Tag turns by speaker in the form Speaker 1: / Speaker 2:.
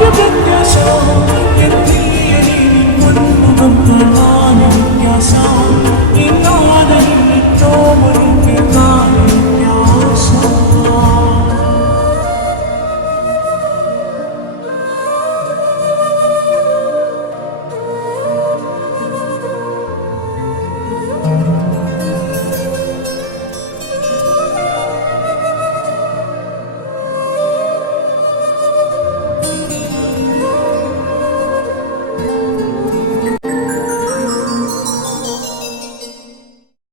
Speaker 1: you